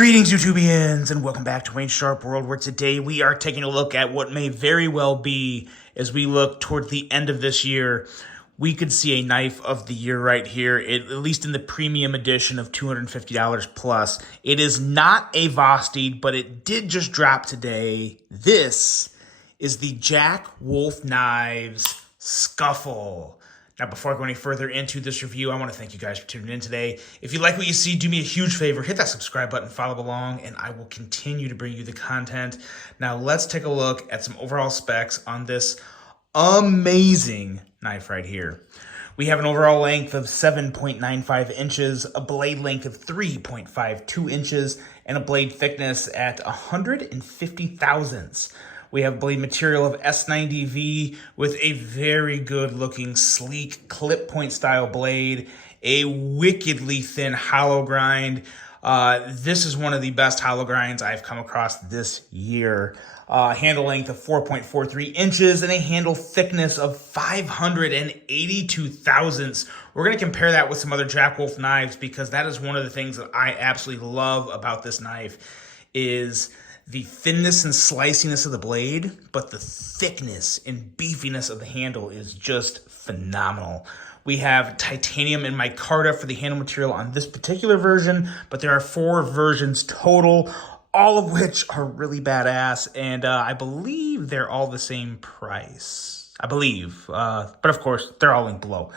Greetings, YouTubians, and welcome back to Wayne Sharp World, where today we are taking a look at what may very well be, as we look towards the end of this year, we could see a knife of the year right here, at least in the premium edition of $250 plus. It is not a Vosteed, but it did just drop today. This is the Jack Wolf Knives Scuffle. Now, before I go any further into this review, I want to thank you guys for tuning in today. If you like what you see, do me a huge favor. Hit that subscribe button, follow along, and I will continue to bring you the content. Now, let's take a look at some overall specs on this amazing knife right here. We have an overall length of 7.95 inches, a blade length of 3.52 inches, and a blade thickness at 150 thousandths. We have blade material of S90V with a very good looking sleek clip point style blade, a wickedly thin hollow grind. This is one of the best hollow grinds I've come across this year. Handle length of 4.43 inches and a handle thickness of 582 thousandths. We're going to compare that with some other Jack Wolf knives because that is one of the things that I absolutely love about this knife is the thinness and sliciness of the blade, but the thickness and beefiness of the handle is just phenomenal. We have titanium and micarta for the handle material on this particular version, but there are 4 versions total, all of which are really badass, and I believe they're all the same price. I believe, but of course, they're all linked below.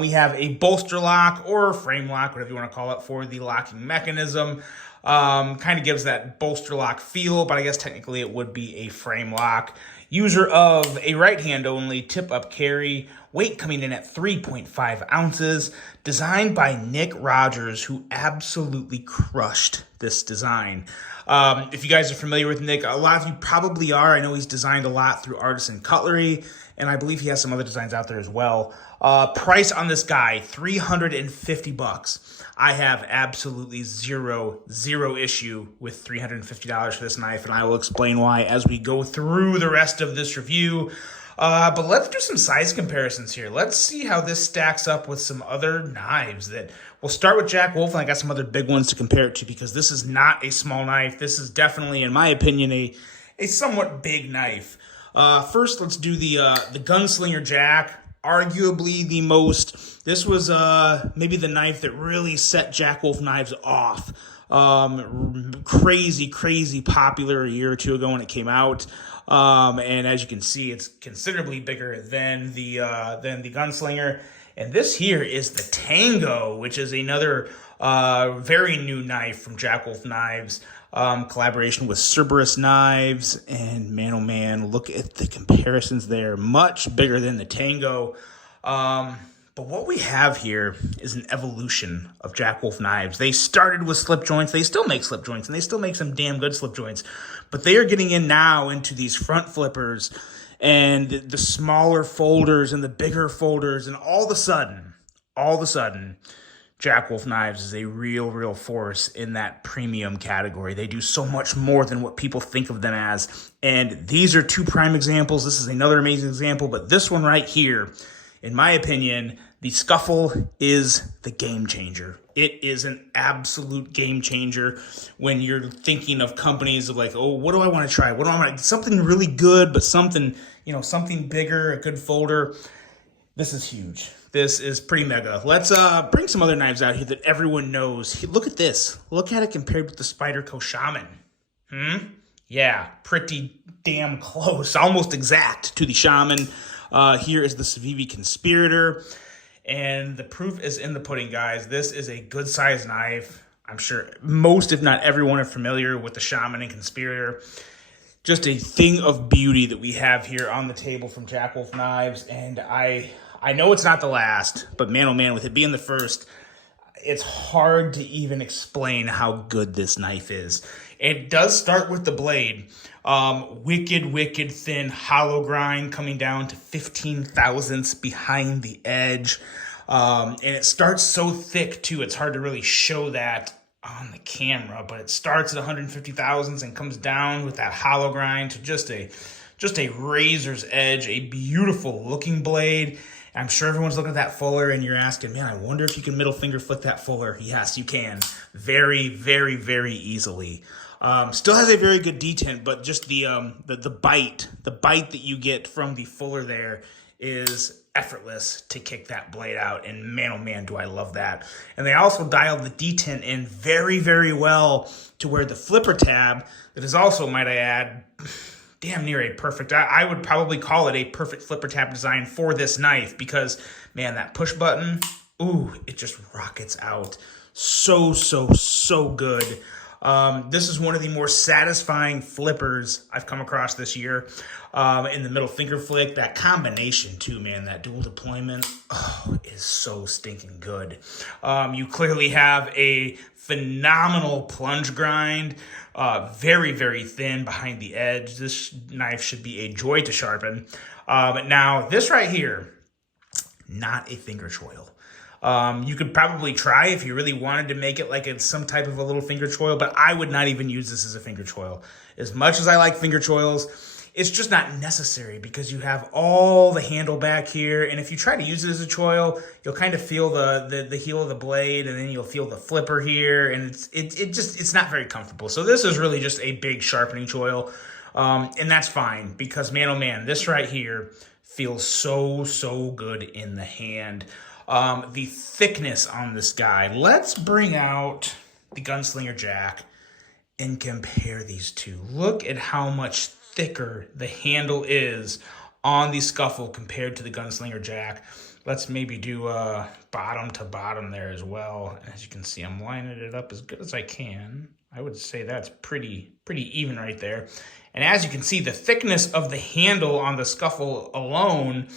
We have a bolster lock or frame lock, whatever you want to call it, for the locking mechanism. Kind of gives that bolster lock feel, but I guess technically it would be a frame lock. User of a right hand only tip up carry, weight coming in at 3.5 ounces, designed by Nick Rogers, who absolutely crushed this design. If you guys are familiar with Nick, a lot of you probably are. I know he's designed a lot through Artisan Cutlery, and I believe he has some other designs out there as well. Price on this guy, $350. I have absolutely zero issue with $350 for this knife, and I will explain why as we go through the rest of this review. But let's do some size comparisons here. Let's see how this stacks up with some other knives that we'll start with Jack Wolf, and I got some other big ones to compare it to because this is not a small knife. This is definitely, in my opinion, a somewhat big knife. First, let's do the Gunslinger Jack. Arguably the most, this was maybe the knife that really set Jack Wolf knives off. Crazy popular a year or two ago when it came out. And as you can see, it's considerably bigger than the Gunslinger. And this here is the Tango, which is another very new knife from Jack Wolf Knives. Collaboration with Cerberus Knives, and man, oh man, look at the comparisons there. Much bigger than the Tango. But what we have here is an evolution of Jack Wolf Knives. They started with slip joints. They still make slip joints, and they still make some damn good slip joints. But they are getting in now into these front flippers and the smaller folders and the bigger folders, and all of a sudden, Jack Wolf Knives is a real force in that premium category. They do so much more than what people think of them as. And these are 2 prime examples. This is another amazing example, but this one right here, in my opinion, the Scuffle is the game changer. It is an absolute game changer when you're thinking of companies of like, oh, what do I want to try? What do I want? Something really good, but something, something bigger, a good folder. This is huge. This is pretty mega. Let's bring some other knives out here that everyone knows. Look at this. Look at it compared with the Spyderco Shaman. Yeah, pretty damn close. Almost exact to the Shaman. Here is the Civivi Conspirator. And the proof is in the pudding, guys. This is a good size knife. I'm sure most, if not everyone, are familiar with the Shaman and Conspirator. Just a thing of beauty that we have here on the table from Jack Wolf Knives. And I know it's not the last, but man, oh man, with it being the first, it's hard to even explain how good this knife is. It does start with the blade. Wicked thin hollow grind coming down to 15 thousandths behind the edge. And it starts so thick too, it's hard to really show that on the camera, but it starts at 150 thousandths and comes down with that hollow grind to just a razor's edge, a beautiful looking blade. I'm sure everyone's looking at that fuller and you're asking, man, I wonder if you can middle finger flick that fuller. Yes, you can. Very, very, very easily. Still has a very good detent, but just the bite that you get from the fuller there is effortless to kick that blade out. And man, oh man, do I love that. And they also dialed the detent in very, very well to where the flipper tab, that is also, might I add, damn near a perfect, I would probably call it a perfect flipper tab design for this knife because, man, that push button, ooh, it just rockets out. So, so, so good. This is one of the more satisfying flippers I've come across this year. In the middle finger flick, that combination too, man, that dual deployment, oh, is so stinking good. You clearly have a phenomenal plunge grind, very, very thin behind the edge. This knife should be a joy to sharpen. Now, this right here, not a finger choil. You could probably try if you really wanted to make it like it's some type of a little finger choil, but I would not even use this as a finger choil. As much as I like finger choils, it's just not necessary because you have all the handle back here, and if you try to use it as a choil, you'll kind of feel the heel of the blade, and then you'll feel the flipper here, and it's not very comfortable. So this is really just a big sharpening choil, and that's fine because, man, oh man, this right here feels so, so good in the hand. The thickness on this guy. Let's bring out the Gunslinger Jack and compare these two. Look at how much thicker the handle is on the Scuffle compared to the Gunslinger Jack. Let's maybe do bottom to bottom there as well. As you can see, I'm lining it up as good as I can. I would say that's pretty even right there. And as you can see, the thickness of the handle on the Scuffle alone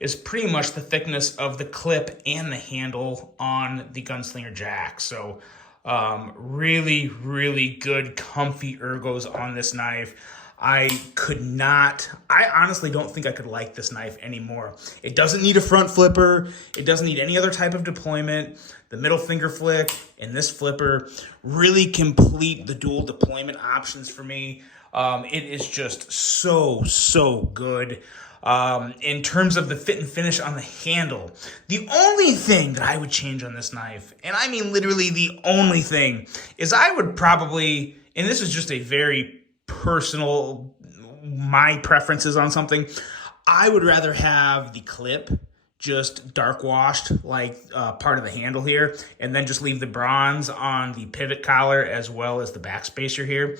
is pretty much the thickness of the clip and the handle on the Gunslinger Jack. So really, really good, comfy ergos on this knife. I honestly don't think I could like this knife anymore. It doesn't need a front flipper. It doesn't need any other type of deployment. The middle finger flick and this flipper really complete the dual deployment options for me. It is just so, so good. In terms of the fit and finish on the handle, the only thing that I would change on this knife, and I mean literally the only thing, is I would probably, and this is just a very personal, my preferences on something, I would rather have the clip just dark washed like part of the handle here, and then just leave the bronze on the pivot collar as well as the back spacer here.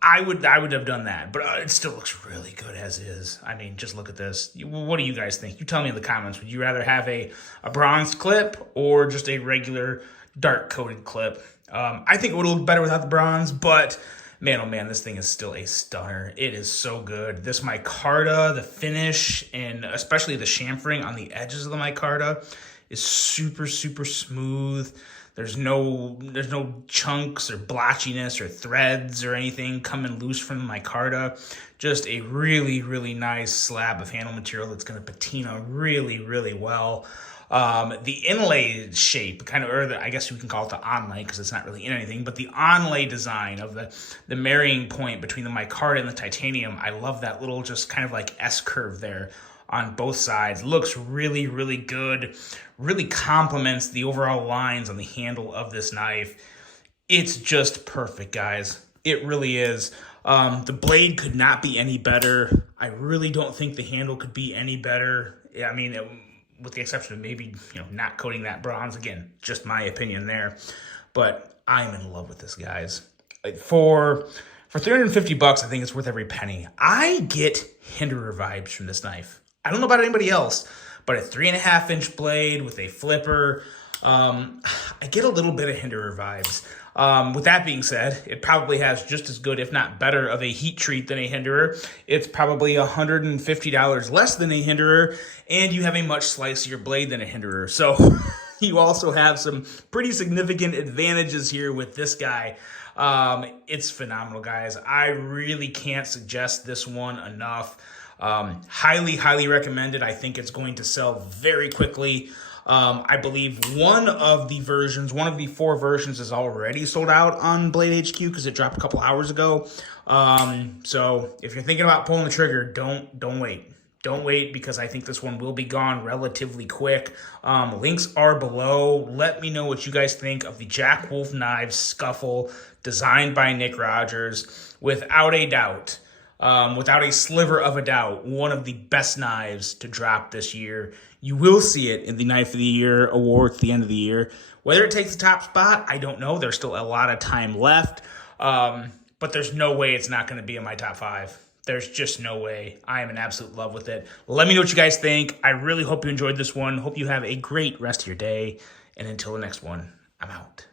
I would have done that, but it still looks really good as is. I mean, just look at this. What do you guys think? You tell me in the comments. Would you rather have a bronze clip or just a regular dark coated clip? I think it would look better without the bronze, but man, oh man, this thing is still a stunner. It is so good. This micarta, the finish, and especially the chamfering on the edges of the micarta is super, super smooth. There's no chunks or blotchiness or threads or anything coming loose from the micarta. Just a really, really nice slab of handle material that's going to patina really, really well. The inlay shape, kind of, or I guess we can call it the onlay because it's not really in anything, but the onlay design of the marrying point between the micarta and the titanium, I love that little just kind of like S-curve there on both sides. Looks really, really good. Really complements the overall lines on the handle of this knife. It's just perfect, guys. It really is. The blade could not be any better. I really don't think the handle could be any better. I mean, with the exception of maybe, not coating that bronze. Again, just my opinion there. But I'm in love with this, guys. For $350, I think it's worth every penny. I get Hinderer vibes from this knife. I don't know about anybody else, but a 3.5-inch blade with a flipper, I get a little bit of Hinderer vibes. With that being said, it probably has just as good, if not better, of a heat treat than a Hinderer. It's probably $150 less than a Hinderer, and you have a much slicier blade than a Hinderer. So you also have some pretty significant advantages here with this guy. It's phenomenal, guys. I really can't suggest this one enough. Highly, highly recommended. I think it's going to sell very quickly. I believe one of the 4 versions is already sold out on Blade HQ because it dropped a couple hours ago. So if you're thinking about pulling the trigger, don't wait. Don't wait, because I think this one will be gone relatively quick. Links are below. Let me know what you guys think of the Jack Wolf Knives Scuffle designed by Nick Rogers. Without a doubt, without a sliver of a doubt, one of the best knives to drop this year. You will see it in the Knife of the Year award at the end of the year. Whether it takes the top spot, I don't know. There's still a lot of time left. But there's no way it's not going to be in my top 5. There's just no way. I am in absolute love with it. Let me know what you guys think. I really hope you enjoyed this one. Hope you have a great rest of your day. And until the next one, I'm out.